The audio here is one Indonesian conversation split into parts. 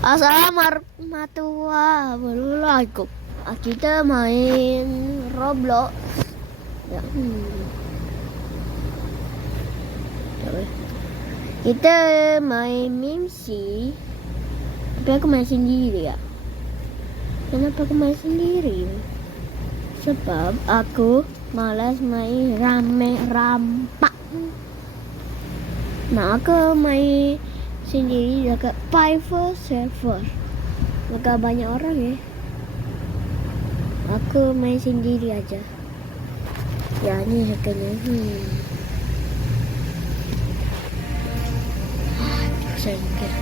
Assalamualaikum warahmatullahi wabarakatuh. Kita main Roblox. Ya. Kita main mimsi. Tapi aku main sendiri ya. Kenapa aku main sendiri? Sebab aku malas main rame rampak. Nah, aku main sendiri dekat private server. Maka banyak orang ya. Aku main sendiri aja. Ya, ini kayaknya. Sengkeh.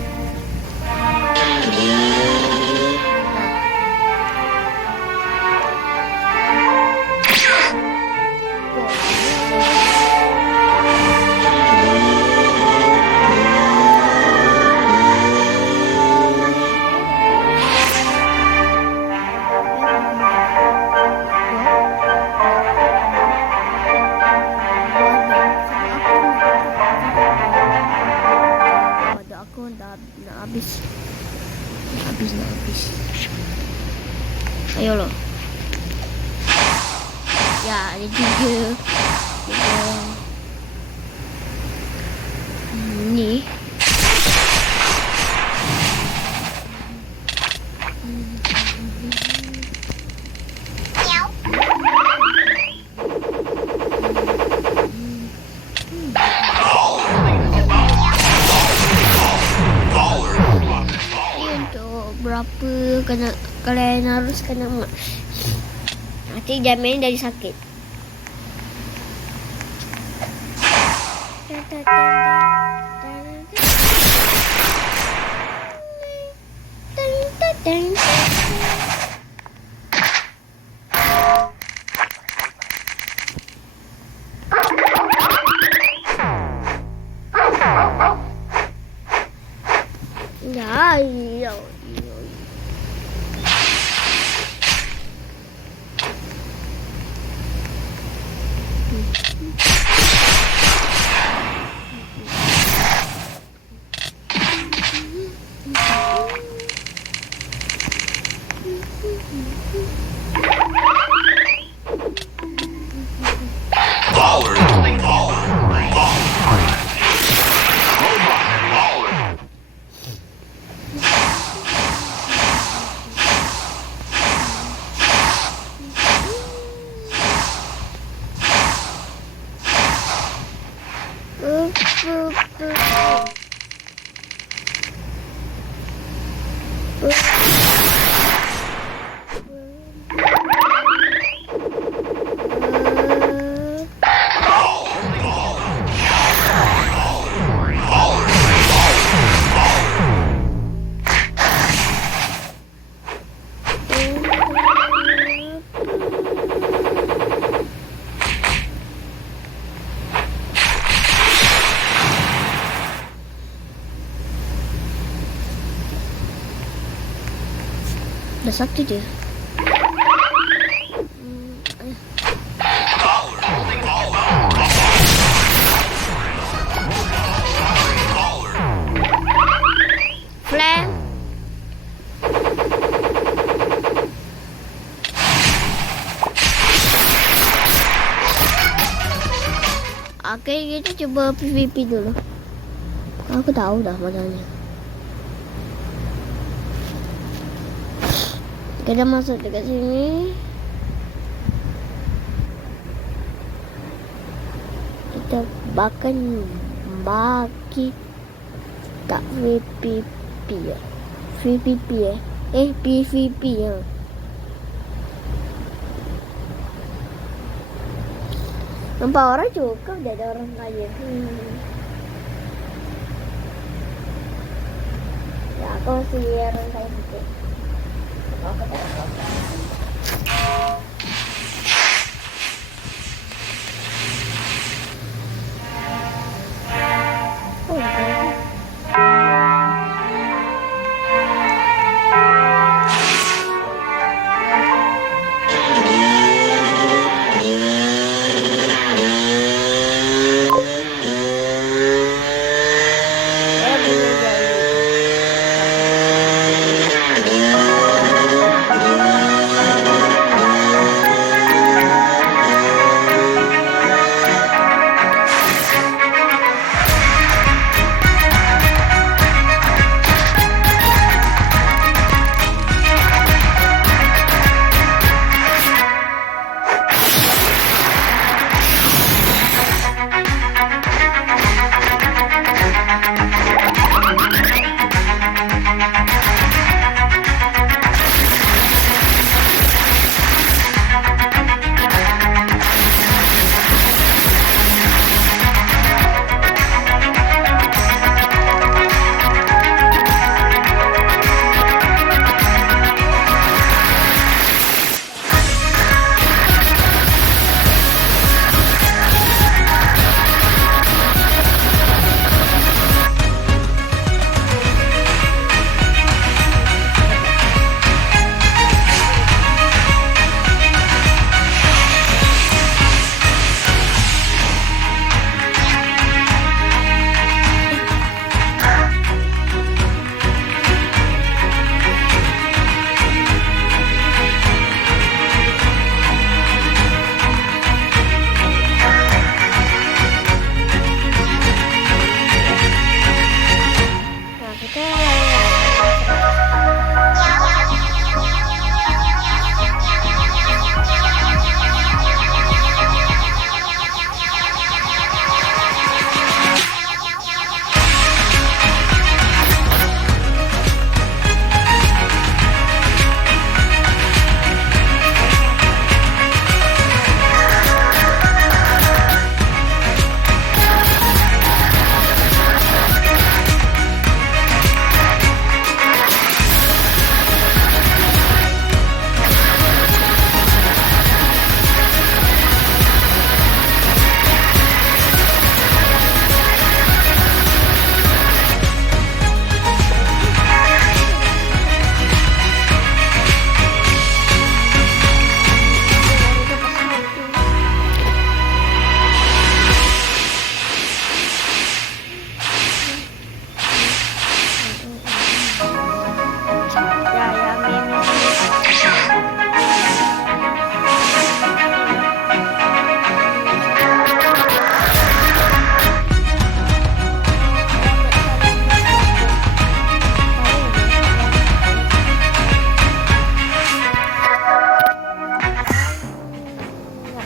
Habis. Ayo loh. Ya, ada tiga. Ini. Berapa kena kalian harus kena nanti jamin dari sakit. Ya, iya. Udah satu dia. Flame. Oke, kita coba PVP dulu. Aku tahu dah modalnya. Kita masuk dekat sini. Kita bagi tak PVP ya. PVP ya. PVP ya. Nampak orang cukup, udah ada orang kaya. Ya, aku masih orang kaya sedikit.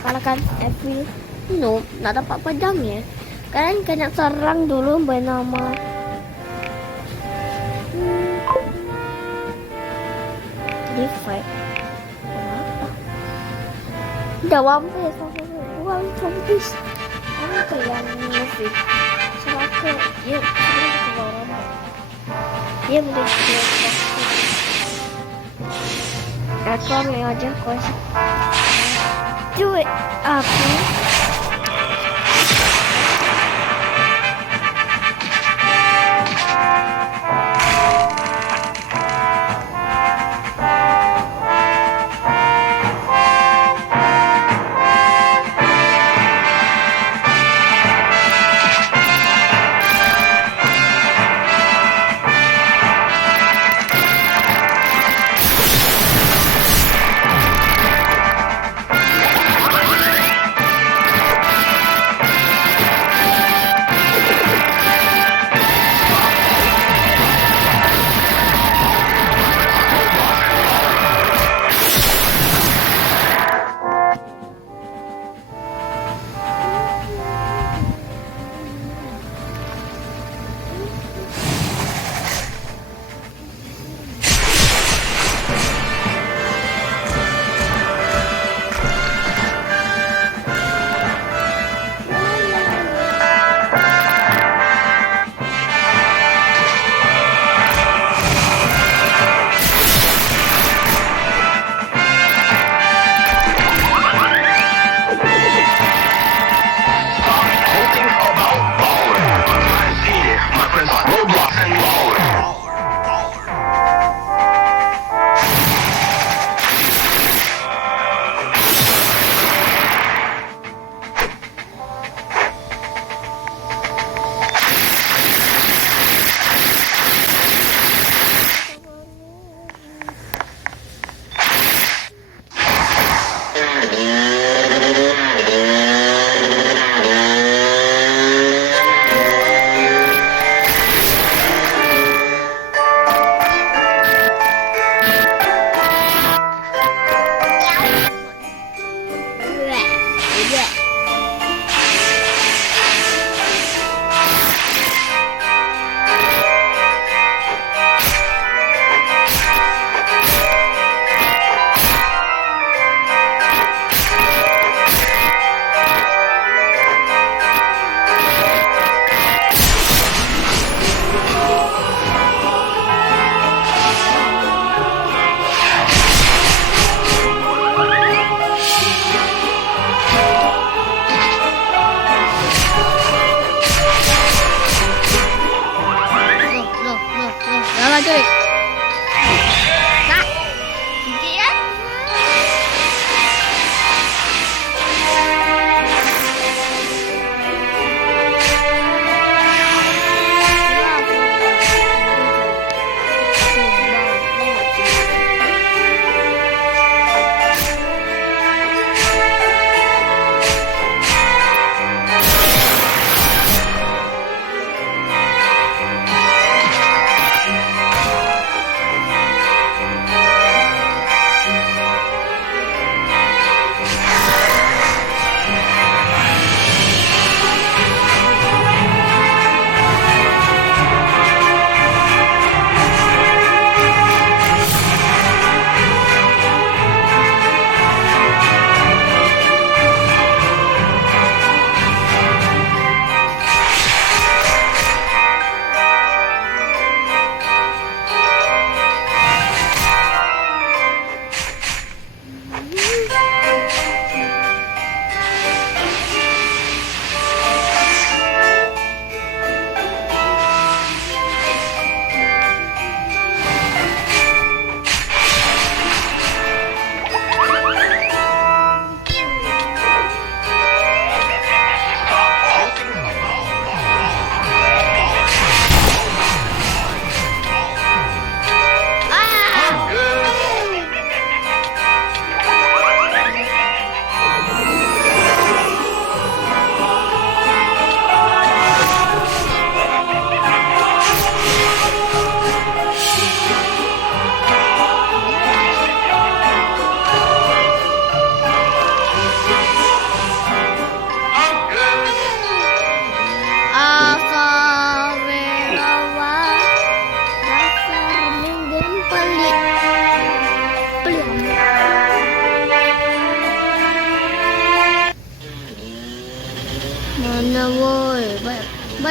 Kalahkan Evil. No, nggak dapat pedangnya. Kalian kena serang dulu bernama Defect. Kenapa? Udah wampir uang kompis. Kamu ke yang movie. Sama ke dia sebenarnya ke bawah. Dia boleh keluar. Aku ambil aja kuasa. Cuy, aku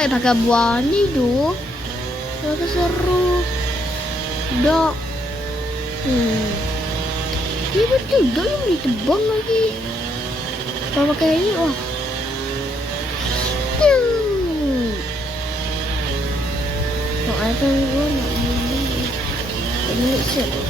ya pakai buani tuh. Lagi seru. Dok. Ini betul dok yang ditebang lagi. Kalau pakai ini, wah. Mau apa gue nak ini seru.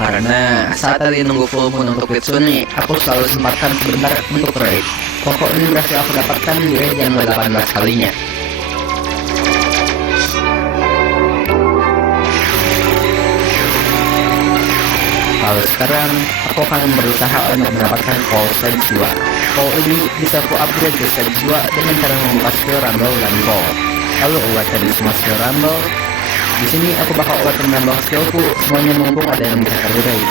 Karena saat tadi nunggu full moon untuk Witsune, aku selalu sempatkan sebentar untuk raid. Pokok ini berhasil aku dapatkan di raid yang ke-18 kalinya. Lalu sekarang, aku akan berusaha untuk mendapatkan Call Stage 2. Call ini bisa aku upgrade ke Stage 2 dengan cara membuka skill Rumble dan Call. Lalu ulatkan semua skill Rumble, Di sini aku bakal buat menambah skillku, semuanya mumpung ada yang bisa terurai.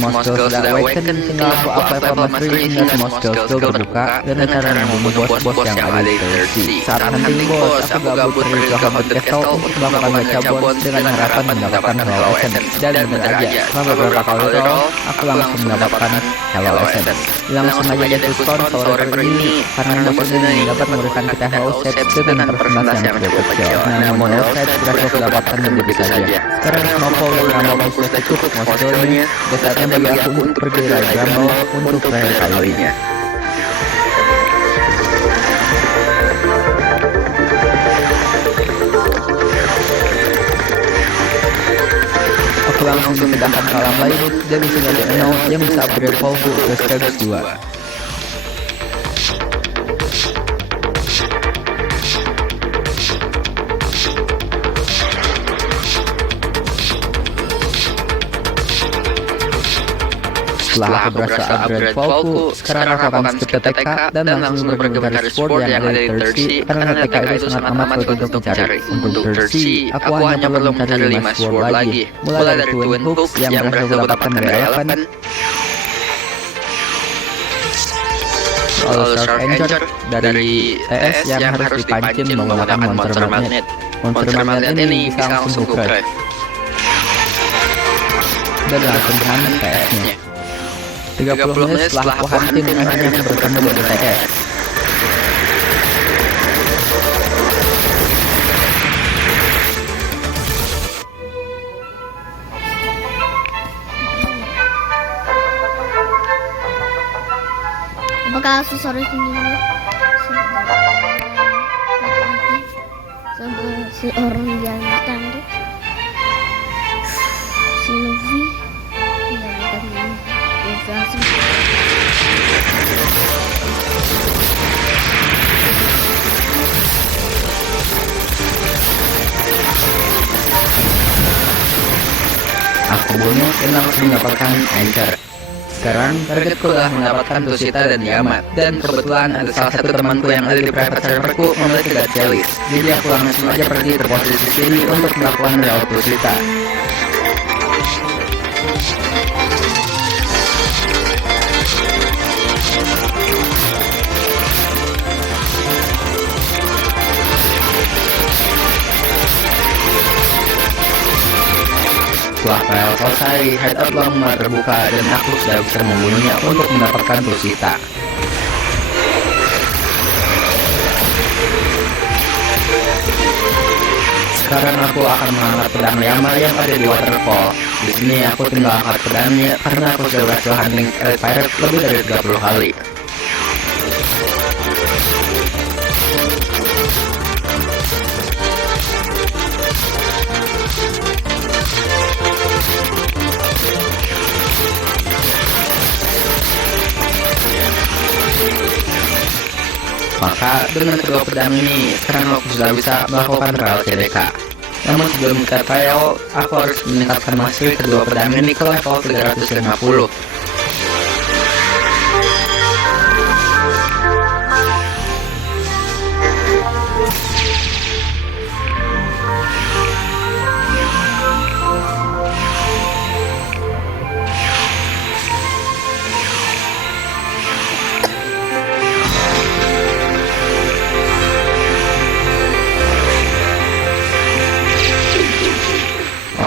Semua skill sudah awaken, tinggal aku apply for mastery hingga semua skill terbuka dengan cara membunuh bos-bos yang ada di Thirsty. Saat hunting bos, aku gabut pergi ke Haunted Castle untuk melakukan gacha bonus dengan harapan mendapatkan Hello Essence. Dan benar aja, setelah beberapa kali roll, aku langsung mendapatkan Hello Essence. Langsung aja jatuh stone forever ini, karena bos ini dapat memberikan kita Hello Set dengan persentase yang cukup kecil. Namun Hello Set berhasil dapatkan begitu saja. Sekarang Snowfall dan Rumble sudah cukup maksudnya, dan saatnya bagi aku untuk pergi dari Rumble untuk terakhir kalinya. Aku langsung memindahkan kalam lain dan di sini ada Eno yang bisa upgrade Volvo ke stage 2. Setelah aku berhasil upgrade Volvo, sekarang aku akan skip TTK dan langsung pergi ke garis sport yang ada di Thirsty, karena TTK itu sangat amat sulit untuk mencari. Untuk Thirsty, aku hanya perlu mencari 5 sword lagi, mulai dari Twin Hooks yang berhasil dapatkan dari Elephant, All Shark Anchor dari TS yang harus dipancing menggunakan Monster Magnet. Monster Magnet ini bisa langsung buka dan langsung hantam TS-nya. 30 menit setelah aku hunting, akhirnya aku bertemu dengan TS. Apakah aksesoris ini sama si orang jantan tuh, si Luffy, ya bukan Luffy asli. Aku bunuh dan langsung mendapatkan Anchor. Sekarang targetku adalah mendapatkan Tushita dan Yamat. Dan kebetulan ada salah satu temanku yang ada di private serverku memiliki gacha list. Jadi aku langsung aja pergi ke posisi sini untuk melakukan real Tushita. Setelah trial selesai, hideout lama terbuka dan aku sudah bisa membunuhnya untuk mendapatkan Tushita. Sekarang aku akan mengangkat pedang Yama yang ada di waterfall. Di sini aku tinggal angkat pedangnya karena aku sudah berhasil hunting Elite Pirate lebih dari 30 kali. Maka dengan kedua pedang ini, sekarang aku sudah bisa melakukan trial CDK. Namun sebelum kita trial, aku harus meningkatkan mastery kedua pedang ini ke level 350.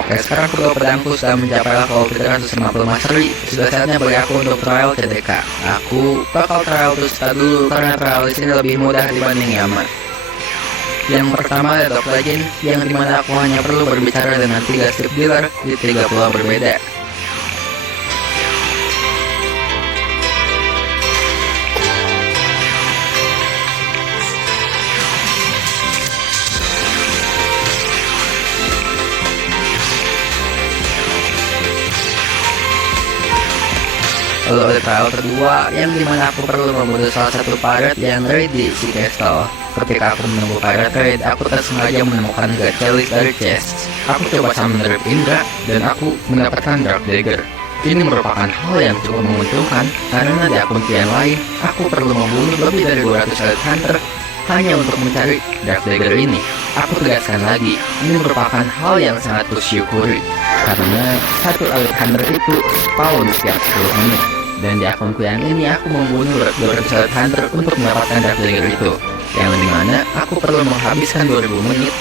Oke, sekarang kedua pedangku sudah mencapai level 350 mastery. Sudah saatnya bagi aku untuk trial CDK. Aku bakal trial Tushita dulu karena trial di sini lebih mudah dibanding Yama. Yang pertama ada Dog Legend, yang dimana aku hanya perlu berbicara dengan 3 strip dealer di 3 pulau berbeda. Lalu ada trial kedua yang dimana aku perlu membunuh salah satu pirate yang raid di si castle. Ketika aku menunggu pirate raid, aku tak sengaja menemukan gacha list dari chest. Aku coba summon Dark Indra dan aku mendapatkan Dark Dagger. Ini merupakan hal yang cukup menguntungkan karena di akun yang lain aku perlu membunuh lebih dari 200 elite hunter hanya untuk mencari Dark Dagger ini. Aku tegaskan lagi, ini merupakan hal yang sangat kusyukuri karena satu elite hunter itu spawn setiap 10 menit. Dan di akunku yang ini aku membunuh 200 elite hunter untuk mendapatkan Dark Dagger itu, yang dimana aku perlu menghabiskan 2000 menit,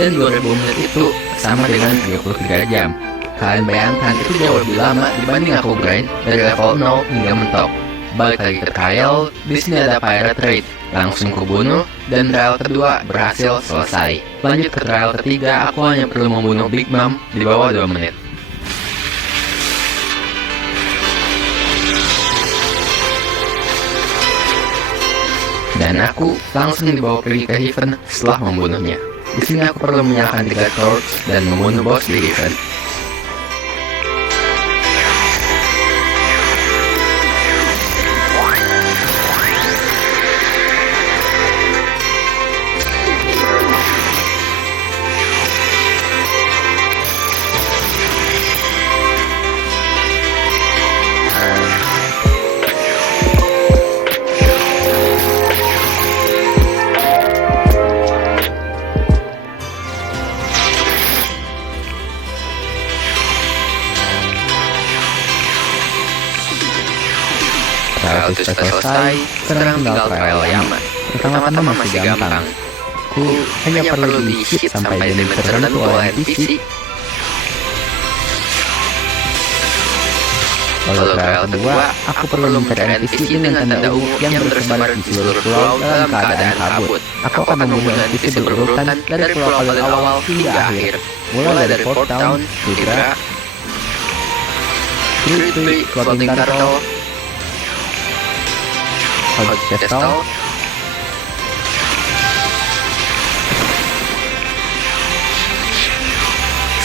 dan 2000 menit itu sama dengan 33 jam. Kalian bayangkan itu jauh lebih lama dibanding aku grind dari level 0 hingga mentok. Balik lagi ke trial, di sini ada pirate raid, langsung kubunuh, dan trial kedua berhasil selesai. Lanjut ke trial ketiga, aku hanya perlu membunuh Big Mom di bawah 2 menit. Dan aku langsung dibawa pergi ke Heaven setelah membunuhnya. Di sini aku perlu menyalakan 3 torch dan membunuh boss di Heaven. Trial itu sudah selesai, sekarang tinggal trial Yaman. Pertama-tama masih gampang. Ku hanya perlu di-hit sampai damage tertentu oleh NPC. Lalu trial kedua, aku perlu mencari NPC dengan tanda ungu yang tersebar di seluruh pulau dalam keadaan kabut. Aku akan membunuh NPC berurutan dari pulau paling awal hingga akhir, mulai dari Port Town, Hydra, Tree, Floating Turtle, Hot Castle,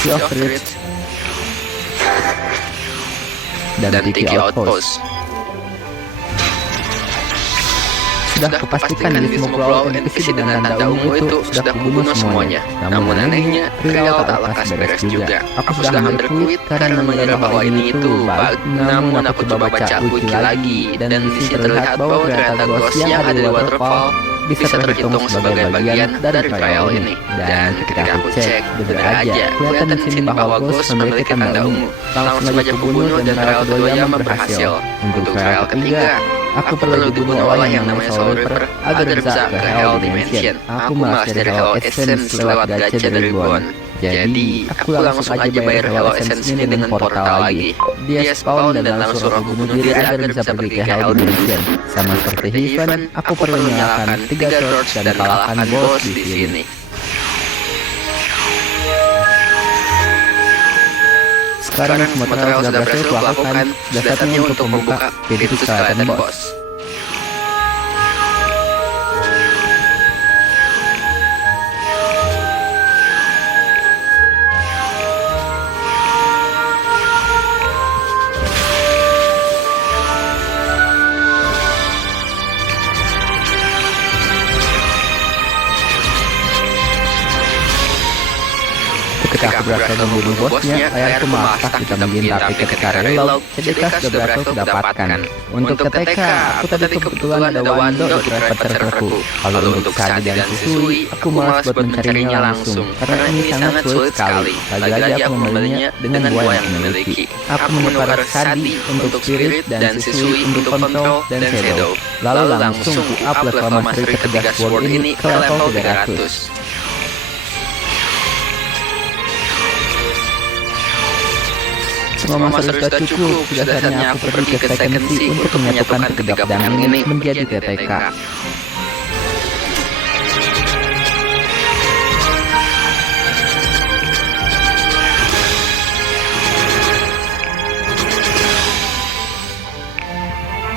Sea of Threats, dan Tiki Outpost. Sudah kupastikan di semua pulau NPC dengan tanda ungu itu sudah kubunuh semuanya. Namun anehnya, trial tak lekas beres juga. Aku sudah hampir quit karena mengira bahwa ini itu bug. Namun aku coba baca wiki lagi, dan di sini terlihat bahwa ternyata ghost yang ada di waterfall bisa terhitung sebagai bagian dari trial ini. Dan ketika aku cek, betul aja, kelihatan di sini bahwa ghost memiliki tanda ungu. Langsung saja kubunuh dan trial kedua yang berhasil. Untuk trial ketiga, aku perlu dibunuh oleh yang namanya Soul Reaper agar bisa ke Hell Dimension. Aku malas dari Hell Essence lewat gacha dari Ribbon. Jadi, aku langsung aja bayar Hell Essence ini dengan portal lagi. Dia spawn dan langsung aku bunuh diri agar bisa pergi ke Hell Dimension. Sama seperti Heaven, aku perlu menyalakan 3 torch dan kalahkan boss di sini. Sekarang semua trial sudah berhasil kulakukan, sudah saatnya untuk membuka pintu skeleton boss. Ketika aku berhasil membunuh bosnya, layarku malah stuck di Tamgin, tapi ketika reload, CDK sudah berhasil kudapatkan. Untuk TTK, aku tadi kebetulan ada Wando di private serverku. Lalu untuk Sadi dan Susui, aku malas buat mencarinya langsung, karena ini sangat sulit sekali. Lagi-lagi aku membelinya dengan buah yang memiliki. Aku menukar Sadi untuk Spirit dan Susui untuk Control dan Shadow. Lalu langsung ku-up level mastery ketiga sword ini ke level 300. Semua master sudah cukup, sudah saatnya aku pergi ke Second Sea untuk menyatukan ketiga pedang ini menjadi TTK.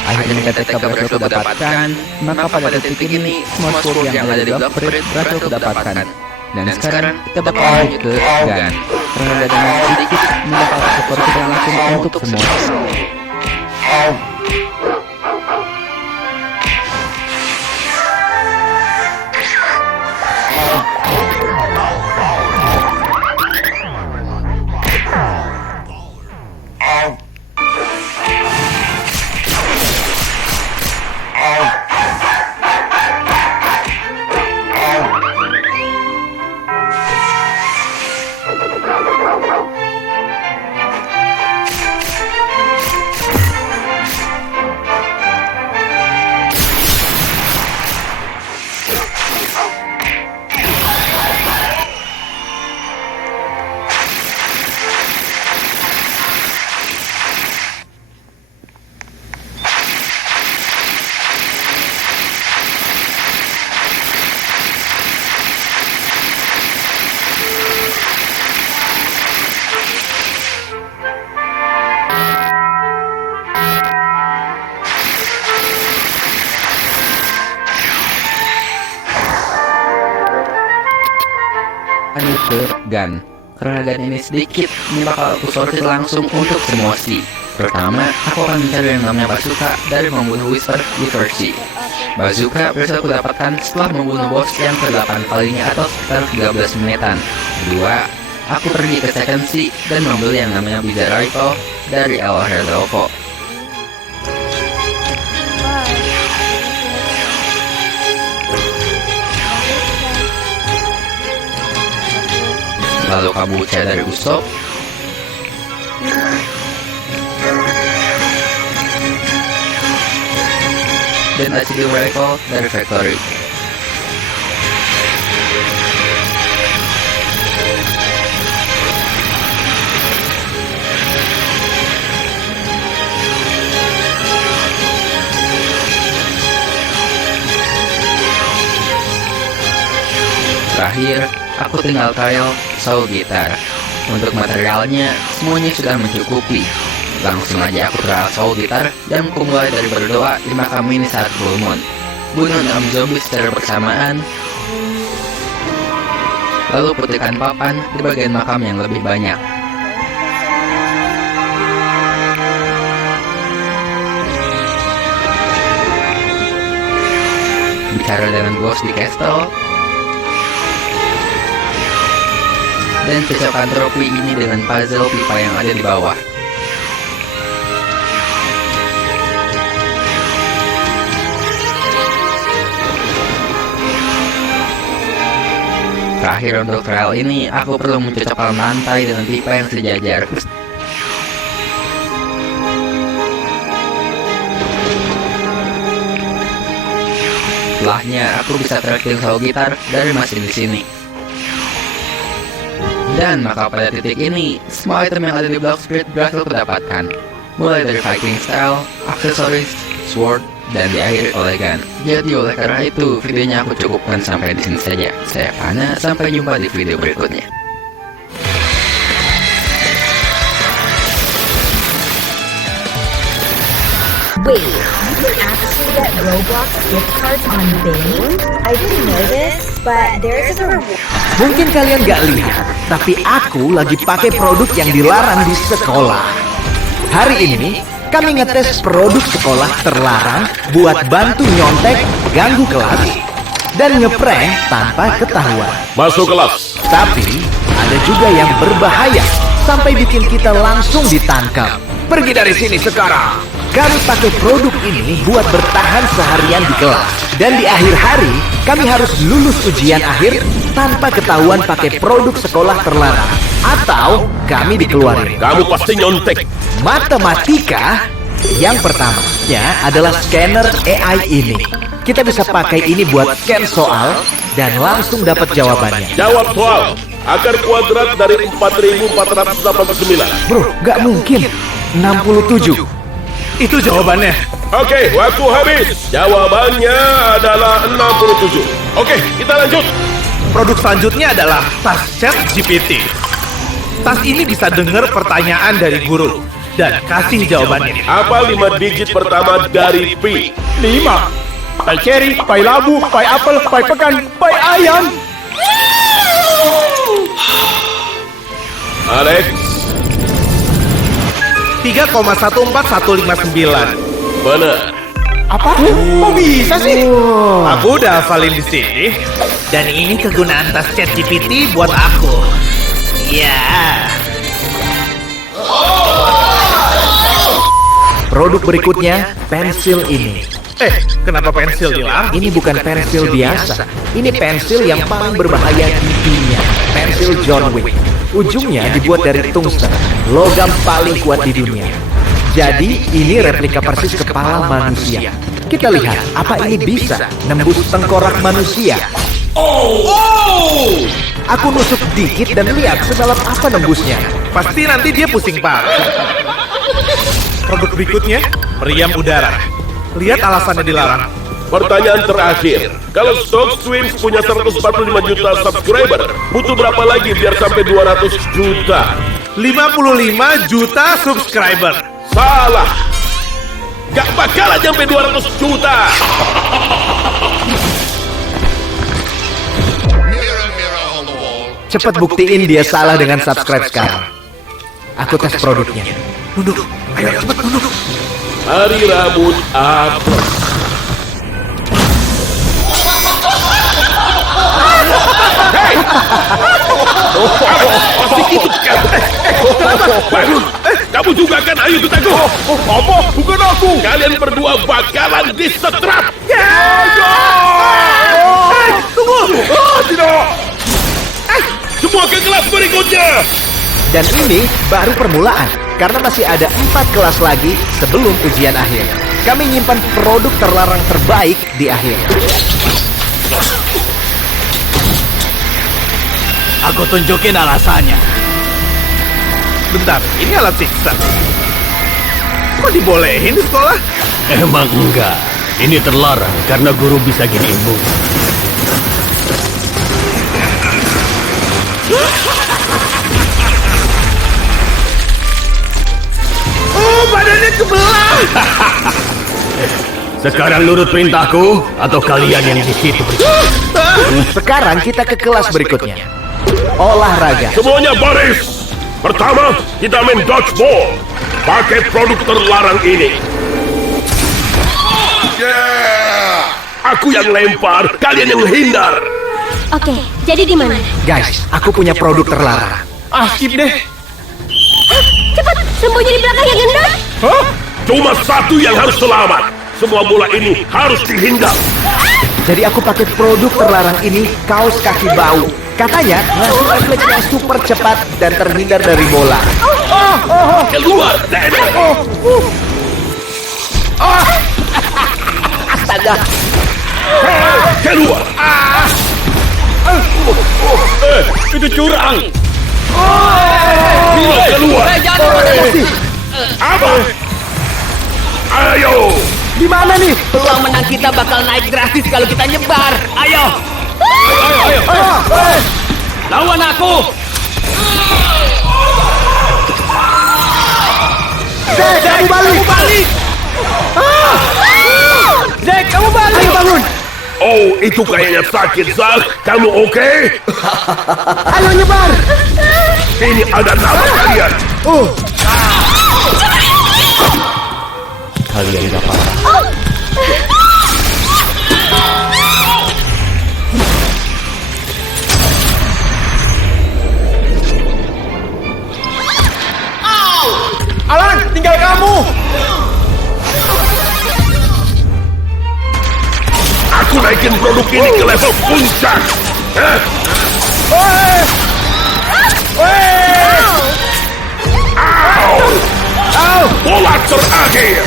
Akhirnya TTK berhasil kudapatkan, maka pada titik ini, semua sword yang ada di Blackbird berhasil kudapatkan. Dan sekarang kita bakal lanjut ke Gun. Karena ada dengan sedikit mendapatkan support langsung untuk semua. Lanjut ke gun. Karena gun ini sedikit, ini bakal aku sortir langsung untuk semua si. Pertama, aku akan mencari yang namanya bazooka dari membunuh Whisper di versi. Bazooka bisa aku dapatkan setelah membunuh bos yang ke-8 kalinya atau sekitar 13 menitan. Kedua, aku pergi ke second sea dan membeli yang namanya Blizzard Rifle dari El Herdolfo. Lalu kabucha dari Usopp, dan HD Rifle dari Factory. Terakhir, aku tinggal trial Soul Guitar. Untuk materialnya, semuanya sudah mencukupi. Langsung aja aku trial Soul Guitar dan aku mulai dari berdoa di makam ini saat full moon. Bunuh 6 zombie secara bersamaan, lalu putihkan papan di bagian makam yang lebih banyak. Bicara dengan Ghost di Castle, dan cocokkan trofi ini dengan puzzle pipa yang ada di bawah. Terakhir untuk trial ini, aku perlu mencocokkan lantai dengan pipa yang sejajar. Setelahnya, aku bisa tracking Soul Guitar dari mesin di sini. Dan maka pada titik ini, semua item yang ada di Block Spirit berhasil kudapatkan. Mulai dari Viking Style, aksesoris, sword, dan diakhiri oleh gun. Jadi oleh karena itu, videonya aku cukupkan sampai di sini saja. Saya Fana, sampai jumpa di video berikutnya. Wait, you can actually get Roblox gift cards on Bing? I didn't know this, but there's a reward. Mungkin kalian gak lihat, tapi aku lagi pakai produk yang dilarang di sekolah. Hari ini, kami ngetes produk sekolah terlarang buat bantu nyontek, ganggu kelas, dan ngeprank tanpa ketahuan. Masuk kelas. Tapi, ada juga yang berbahaya, sampai bikin kita langsung ditangkap. Pergi dari sini sekarang. Kami pakai produk ini buat bertahan seharian di kelas. Dan di akhir hari, kami harus lulus ujian akhir tanpa ketahuan pakai produk sekolah terlarang. Atau kami dikeluarin. Kamu pasti nyontek. Matematika, yang pertamanya adalah scanner AI ini. Kita bisa pakai ini buat scan soal dan langsung dapat jawabannya. Jawab soal. Akar kuadrat dari 4489. Bro, gak mungkin. 67. Itu jawabannya. Oke, waktu habis. Jawabannya adalah 67. Oke, kita lanjut. Produk selanjutnya adalah tas ChatGPT. Tas ini bisa dengar pertanyaan dari guru dan kasih jawabannya. Apa 5 digit pertama dari Pi? 5. Pai cherry, pai labu, pai apel, pai pekan, pai ayam. Alex. 3,14159. Benar. Apa? Kok bisa sih? Aku udah hafalin di sini. Dan ini kegunaan tas ChatGPT buat aku. Ya. Produk berikutnya, pensil ini. Kenapa pensil dilarang? Ini bukan pensil biasa. Ini pensil yang paling berbahaya di dunia. Pensil John Wick. Ujungnya dibuat dari tungsten, logam paling kuat di dunia. Jadi, ini replika persis kepala manusia. Kita lihat, apa ini bisa nembus tengkorak manusia? Aku nusuk dikit dan lihat sedalam apa nembusnya. Pasti nanti dia pusing parah. Produk berikutnya, meriam udara. Lihat alasannya dilarang. Pertanyaan terakhir. Kalau Stock Swims punya 145 juta subscriber, butuh berapa lagi biar sampai 200 juta? 55 juta subscriber. Salah. Gak bakalan nyampe 200 juta. Cepat buktiin dia salah dengan subscribe sekarang. Aku tes produknya. Duduk, ayo cepat duduk. Hari rambut apa? Hei! Pasti itu kan? Bangun! Kamu juga kan? Ayo ikut aku! Apa? Bukan aku! Kalian berdua bakalan disetrap! Tunggu! Tidak! Semua ke kelas berikutnya! Dan ini baru permulaan, karena masih ada 4 kelas lagi sebelum ujian akhir. Kami nyimpan produk terlarang terbaik di akhir. Aku tunjukin alasannya. Bentar, ini alat siksa. Kok dibolehin di sekolah? Emang enggak. Ini terlarang karena guru bisa gini ibu. Oh, badannya kebelah. Sekarang nurut perintahku atau kalian yang di situ Sekarang kita ke kelas berikutnya. Olahraga. Semuanya baris! Pertama, kita main dodgeball. Pakai produk terlarang ini. Aku yang lempar, kalian yang hindar. Oke, jadi di mana? Guys, aku punya produk terlarang. Skip deh. Cepat, sembunyi di belakang yang gendut. Hah? Cuma satu yang harus selamat. Semua bola ini harus dihindar. Jadi aku pakai produk terlarang ini, kaos kaki bau. Katanya ngasih refleks yang super cepat dan terhindar dari bola. Keluar, Dede. Astaga. Keluar. Itu curang. Bilang keluar. Apa? Ayo. Di mana nih? Peluang menang kita bakal naik drastis kalau kita nyebar. Ayo. Lawan aku. Zek, kamu balik. Zek, kamu balik. Ayo bangun. Oh, itu kayaknya sakit, Zak. Kamu oke? Ayo nyebar. Ini ada nama kalian. Kalian gak apa-apa. Alan, tinggal kamu. Aku naikin produk ini ke level puncak. Bola terakhir.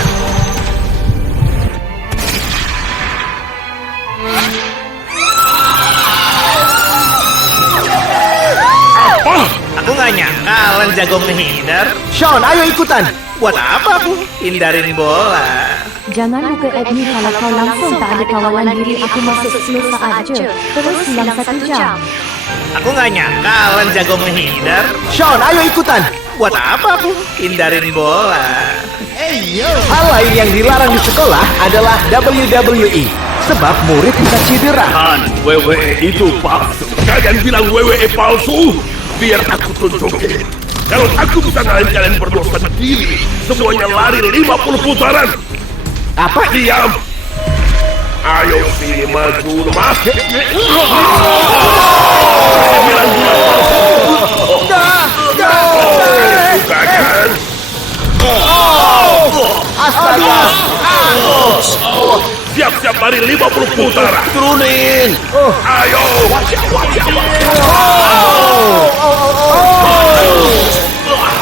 Apa? Aku nggak nyangka Alan jago menghindar. Sean, ayo ikutan. Buat apa aku hindarin bola? Jangan lupa add me kalau kau langsung tak ada kawalan diri aku masuk 10 saat je. Terus hilang 1 jam. Aku nggak nyangka Alan jago menghindar. Sean, ayo ikutan. Buat apa aku hindarin bola? Hal lain yang dilarang di sekolah adalah WWE. Sebab murid bisa cedera. Han, WWE itu palsu. Kalian bilang WWE palsu? Biar aku tunjukin. Kalau aku bisa ngalahin kalian berdua sendiri, semuanya lari 50 putaran. Apa? Diam. Ayo sini maju, lemas. Buka kan? Astaga! Siap-siap lari 50 putaran. Turunin! Ayo.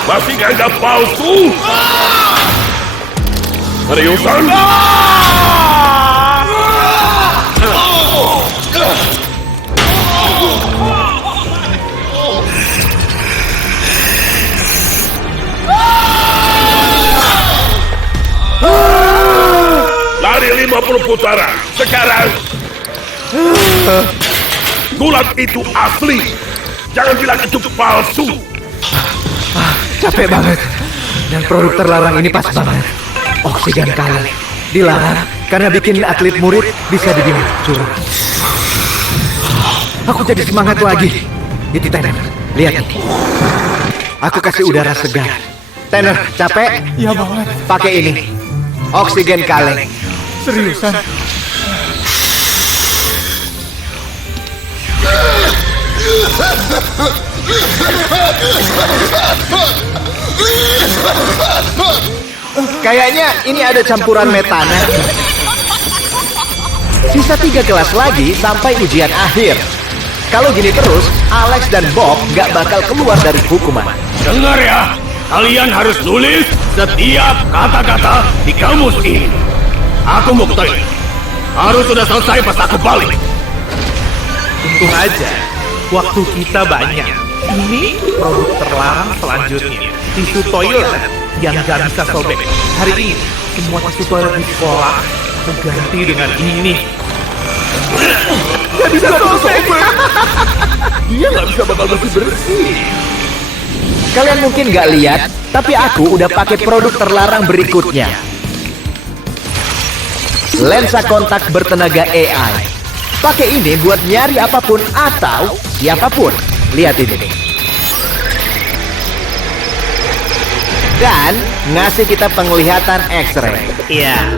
Masih nganggap palsu? Seriusan? Lari 50 putaran. Sekarang gulat itu asli. Jangan bilang itu palsu. Capek banget. Dan produk terlarang ini pas banget. Oksigen kali. Dilarang karena bikin atlet murid bisa dibilang curang. Aku jadi semangat lagi. Itu Tanner, lihat nih. Aku kasih udara segar. Tanner, capek? Ya banget. Pakai ini. Oksigen kaleng. Seriusan? Kayaknya ini ada campuran metana. Sisa 3 kelas lagi sampai ujian akhir. Kalau gini terus, Alex dan Bob nggak bakal keluar dari hukuman. Dengar ya, kalian harus nulis setiap kata-kata di kamus ini. Aku mau ke toilet. Harus sudah selesai pas aku balik. Untung aja, waktu kita banyak. Ini produk terlarang selanjutnya. Tisu toilet yang gak bisa sobek. Hari ini, semua tisu toilet di sekolah berganti dengan ini. Gak bisa sobek. Dia gak bisa bakal bersih-bersih. Kalian mungkin gak lihat, tapi aku udah pakai produk terlarang berikutnya. Lensa kontak bertenaga AI. Pakai ini buat nyari apapun atau siapapun. Lihat ini. Dan ngasih kita penglihatan X-ray. Iya,